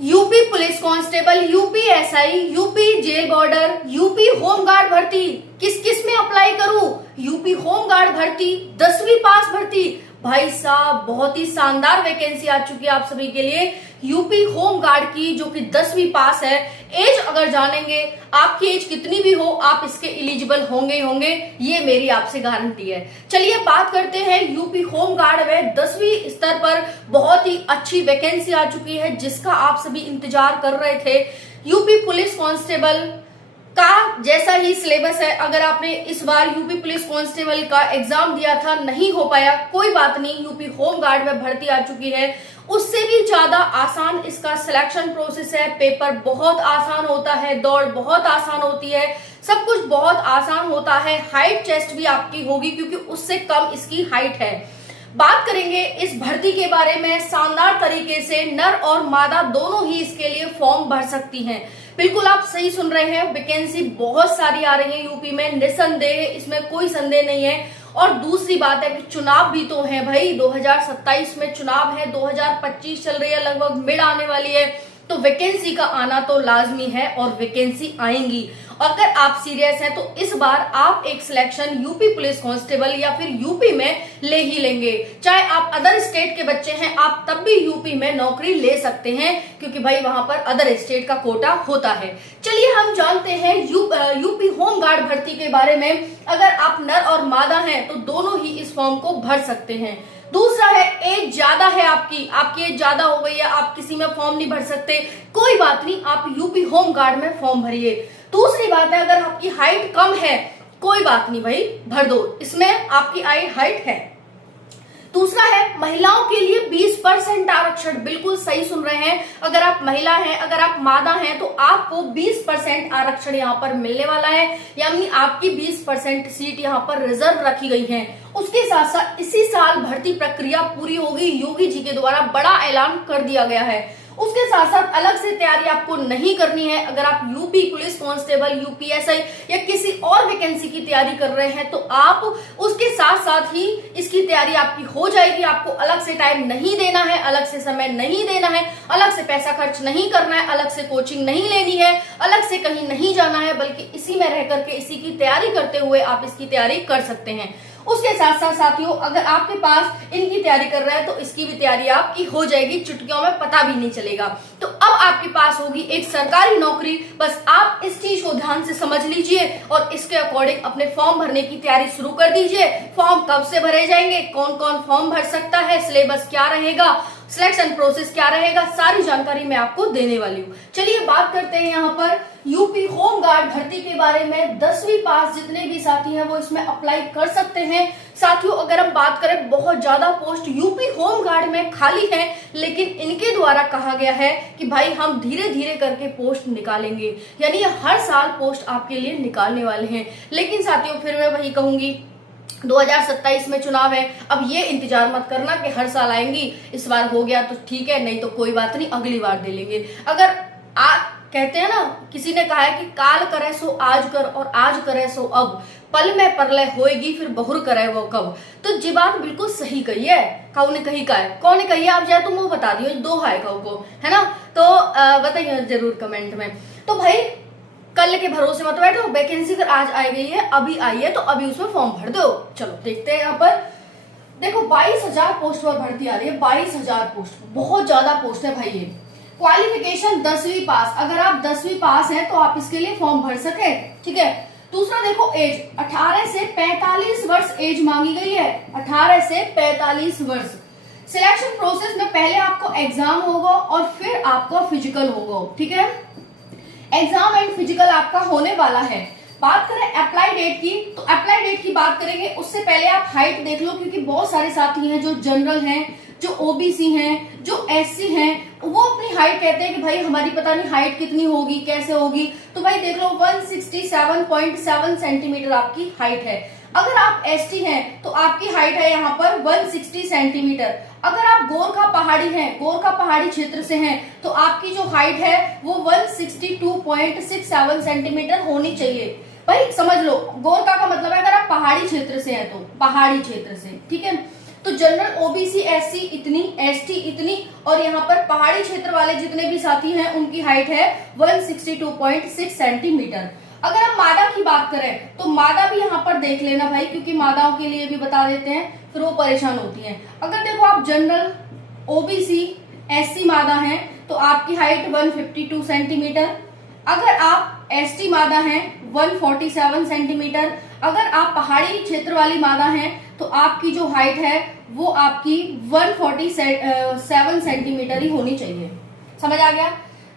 UP police constable, UP SI, UP jail border, UP home guard भर्ती किस किस में अप्लाई करूं? यूपी होमगार्ड भर्ती, 10वीं पास भर्ती। भाई साहब बहुत ही शानदार वैकेंसी आ चुकी है आप सभी के लिए यूपी होमगार्ड की, जो कि 10वीं पास है। एज अगर जानेंगे, आपकी एज कितनी भी हो आप इसके एलिजिबल होंगे ही होंगे, ये मेरी आपसे गारंटी है। चलिए बात करते हैं यूपी होमगार्ड में 10वीं स्तर पर बहुत ही अच्छी वैकेंसी आ चुकी है, जिसका आप सभी इंतजार कर रहे थे। यूपी पुलिस कांस्टेबल का जैसा ही सिलेबस है। अगर आपने इस बार यूपी पुलिस कांस्टेबल का एग्जाम दिया था, नहीं हो पाया, कोई बात नहीं, यूपी होमगार्ड में भर्ती आ चुकी है। उससे भी ज्यादा आसान इसका सिलेक्शन प्रोसेस है। पेपर बहुत आसान होता है, दौड़ बहुत आसान होती है, सब कुछ बहुत आसान होता है। हाइट टेस्ट भी आपकी होगी क्योंकि उससे कम इसकी हाइट है। बात करेंगे इस भर्ती के बारे में, शानदार तरीके से नर और मादा दोनों ही इसके लिए फॉर्म भर सकती हैं। बिल्कुल आप सही सुन रहे हैं, वैकेंसी बहुत सारी आ रही है यूपी में, निसंदेह, इसमें कोई संदेह नहीं है। और दूसरी बात है कि चुनाव भी तो है भाई, 2027 में चुनाव है, 2025 चल रही है, लगभग मिड आने वाली है, तो वैकेंसी का आना तो लाजमी है और वैकेंसी आएंगी। अगर आप सीरियस हैं तो इस बार आप एक सिलेक्शन यूपी पुलिस कांस्टेबल या फिर यूपी में ले ही लेंगे। चाहे आप अदर स्टेट के बच्चे हैं, आप तब भी यूपी में नौकरी ले सकते हैं, क्योंकि भाई वहां पर अदर स्टेट का कोटा होता है। चलिए हम जानते हैं यूपी होमगार्ड भर्ती के बारे में। अगर आप नर और मादा हैं तो दोनों ही इस फॉर्म को भर सकते हैं। दूसरा है, एज ज्यादा है आपकी एज ज्यादा हो गई है, आप किसी में फॉर्म नहीं भर सकते, कोई बात नहीं, आप यूपी होमगार्ड में फॉर्म भरिए। दूसरी बात है, अगर आपकी हाइट कम है, कोई बात नहीं भाई, भर दो, इसमें आपकी हाइट है। दूसरा है, महिलाओं के लिए 20% आरक्षण, बिल्कुल सही सुन रहे हैं। अगर आप महिला हैं, अगर आप मादा हैं, तो आपको 20% आरक्षण यहाँ पर मिलने वाला है, यानी आपकी 20% सीट यहाँ पर रिजर्व रखी गई है। उसके साथ साथ इसी साल भर्ती प्रक्रिया पूरी होगी, योगी जी के द्वारा बड़ा ऐलान कर दिया गया है। उसके साथ साथ अलग से तैयारी आपको नहीं करनी है। अगर आप यूपी पुलिस कांस्टेबल, यूपीएसआई या किसी और वैकेंसी की तैयारी कर रहे हैं, तो आप उसके साथ साथ ही इसकी तैयारी आपकी हो जाएगी। आपको अलग से टाइम नहीं देना है, अलग से समय नहीं देना है, अलग से पैसा खर्च नहीं करना है, अलग से कोचिंग नहीं लेनी है, अलग से कहीं नहीं जाना है, बल्कि इसी में रह करके इसी की तैयारी करते हुए आप इसकी तैयारी कर सकते हैं। उसके साथ साथ साथियों, अगर आपके पास इनकी तैयारी कर रहे हैं तो इसकी भी तैयारी आपकी हो जाएगी, चुटकियों में पता भी नहीं चलेगा। तो अब आपके पास होगी एक सरकारी नौकरी। बस आप इस चीज को ध्यान से समझ लीजिए और इसके अकॉर्डिंग अपने फॉर्म भरने की तैयारी शुरू कर दीजिए। फॉर्म कब से भरे जाएंगे, कौन कौन फॉर्म भर सकता है, सिलेबस क्या रहेगा, सिलेक्शन प्रोसेस क्या रहेगा, सारी जानकारी मैं आपको देने वाली हूँ। चलिए बात करते हैं यहाँ पर यूपी होमगार्ड भर्ती के बारे में। 10वीं पास जितने भी साथी हैं वो इसमें अप्लाई कर सकते हैं। साथियों, अगर हम बात करें, बहुत ज्यादा पोस्ट यूपी होमगार्ड में खाली है, लेकिन इनके द्वारा कहा गया है कि भाई हम धीरे धीरे करके पोस्ट निकालेंगे, यानी हर साल पोस्ट आपके लिए निकालने वाले हैं। लेकिन साथियों, फिर मैं वही कहूंगी, 2027 में चुनाव है, अब ये इंतजार मत करना कि हर साल आएंगी, इस बार हो गया तो ठीक है, नहीं तो कोई बात नहीं, अगली बार दे लेंगे। अगर कहते हैं ना, किसी ने कहा है कि काल करे सो आज कर और आज करे सो अब, पल में परलय होएगी फिर बहुर करे वो कब। तो जी बात बिल्कुल सही कही है। कौन ने कही का है, कौन ने कही है, आप जाए तो मुंह बता दियो, दो है को, है ना, तो बताइए जरूर कमेंट में। तो भाई कल के भरोसे मत बैठो, वैकेंसी अगर आज आई गई है, अभी आई है, तो अभी उसमें फॉर्म भर दो। चलो देखते हैं, यहाँ पर देखो 22,000 पोस्ट पर भर्ती आ रही है, 22,000 पोस्ट, बहुत ज्यादा पोस्ट है भाई। ये क्वालिफिकेशन 10वीं पास, अगर आप 10वीं पास है तो आप इसके लिए फॉर्म भर सके, ठीक है। दूसरा देखो, एज 18 से 45 वर्ष एज मांगी गई है, 18 से 45 वर्ष। सिलेक्शन प्रोसेस में पहले आपको एग्जाम होगा और फिर आपका फिजिकल होगा, ठीक है। एग्जाम एंड फिजिकल आपका होने वाला है। बात करें अप्लाई डेट की, तो अप्लाई डेट की बात करेंगे, उससे पहले आप हाइट देख लो, क्योंकि बहुत सारे साथी हैं जो जनरल हैं, जो ओबीसी हैं, जो एससी हैं, वो अपनी हाइट कहते हैं कि भाई हमारी पता नहीं हाइट कितनी होगी, कैसे होगी। तो भाई देख लो 167.7 सेंटीमीटर आपकी हाइट है। अगर आप एसटी हैं तो आपकी हाइट है यहाँ पर 160 सेंटीमीटर। अगर आप गोरखा पहाड़ी हैं, गोरखा पहाड़ी क्षेत्र से हैं, तो आपकी जो हाइट है वो 162.67 सेंटीमीटर होनी चाहिए। भाई समझ लो, गोरखा का मतलब है अगर आप पहाड़ी क्षेत्र से हैं तो, पहाड़ी क्षेत्र से, ठीक है। तो जनरल, ओबीसी, एससी इतनी, एसटी इतनी, और यहाँ पर पहाड़ी क्षेत्र वाले जितने भी साथी हैं उनकी हाइट है 162.6 सेंटीमीटर। अगर हम मादा की बात करें तो मादा भी यहाँ पर देख लेना भाई, क्योंकि मादाओं के लिए भी बता देते हैं, फिर वो परेशान होती हैं। अगर देखो आप जनरल, ओबीसी, एससी मादा हैं तो आपकी हाइट 152 सेंटीमीटर। अगर आप एसटी मादा हैं 147 सेंटीमीटर। अगर आप पहाड़ी क्षेत्र वाली मादा हैं तो आपकी जो हाइट है वो आपकी 147 सेंटीमीटर ही होनी चाहिए। समझ आ गया?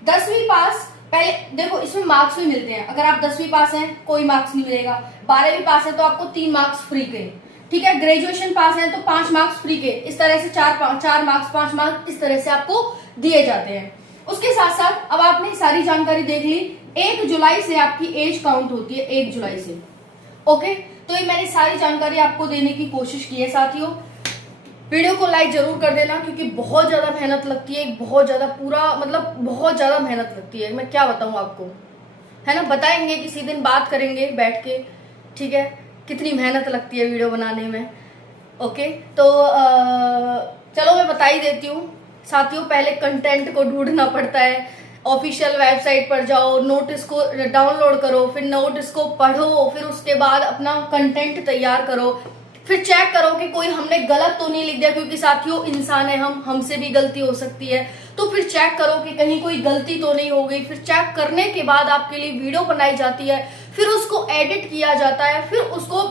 10वीं पास, पहले देखो इसमें मार्क्स भी मिलते हैं। अगर आप 10वीं पास हैं कोई मार्क्स नहीं मिलेगा, 12वीं पास है तो आपको 3 मार्क्स फ्री के, ठीक है। ग्रेजुएशन पास है तो 5 मार्क्स फ्री के, इस तरह से 4 मार्क्स 5 मार्क्स इस तरह से आपको दिए जाते हैं। उसके साथ साथ अब आपने सारी जानकारी देख ली। 1 जुलाई से आपकी एज काउंट होती है, 1 जुलाई से। ओके, तो ये मैंने सारी जानकारी आपको देने की कोशिश की है साथियों। वीडियो को लाइक जरूर कर देना, क्योंकि बहुत ज्यादा मेहनत लगती है, बहुत ज्यादा, पूरा मतलब बहुत ज्यादा मेहनत लगती है। मैं क्या बताऊं आपको, है ना, बताएंगे किसी दिन, बात करेंगे बैठ के, ठीक है, कितनी मेहनत लगती है वीडियो बनाने में। ओके, तो चलो मैं बता ही देती हूँ साथियों। पहले कंटेंट को ढूंढना पड़ता है, ऑफिशियल वेबसाइट पर जाओ, नोटिस को डाउनलोड करो, फिर नोटिस को पढ़ो, फिर उसके बाद अपना कंटेंट तैयार करो, फिर चेक करो कि कोई हमने गलत तो नहीं लिख दिया, क्योंकि साथियों इंसान है हम, हमसे भी गलती हो सकती है। तो फिर चेक करो कि कहीं कोई गलती तो नहीं हो गई। फिर चेक करने के बाद आपके लिए वीडियो बनाई जाती है, फिर उसको एडिट किया जाता है, फिर उसको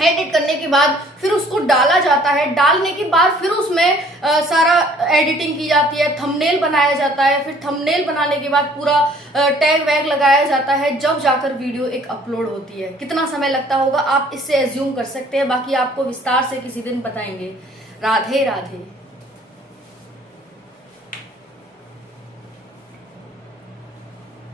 एडिट करने के बाद फिर उसको डाला जाता है, डालने के बाद फिर उसमें सारा एडिटिंग की जाती है, थंबनेल बनाया जाता है, फिर थंबनेल बनाने के बाद पूरा टैग वैग लगाया जाता है, जब जाकर वीडियो एक अपलोड होती है। कितना समय लगता होगा आप इससे एज्यूम कर सकते हैं, बाकी आपको विस्तार से किसी दिन बताएंगे। राधे राधे।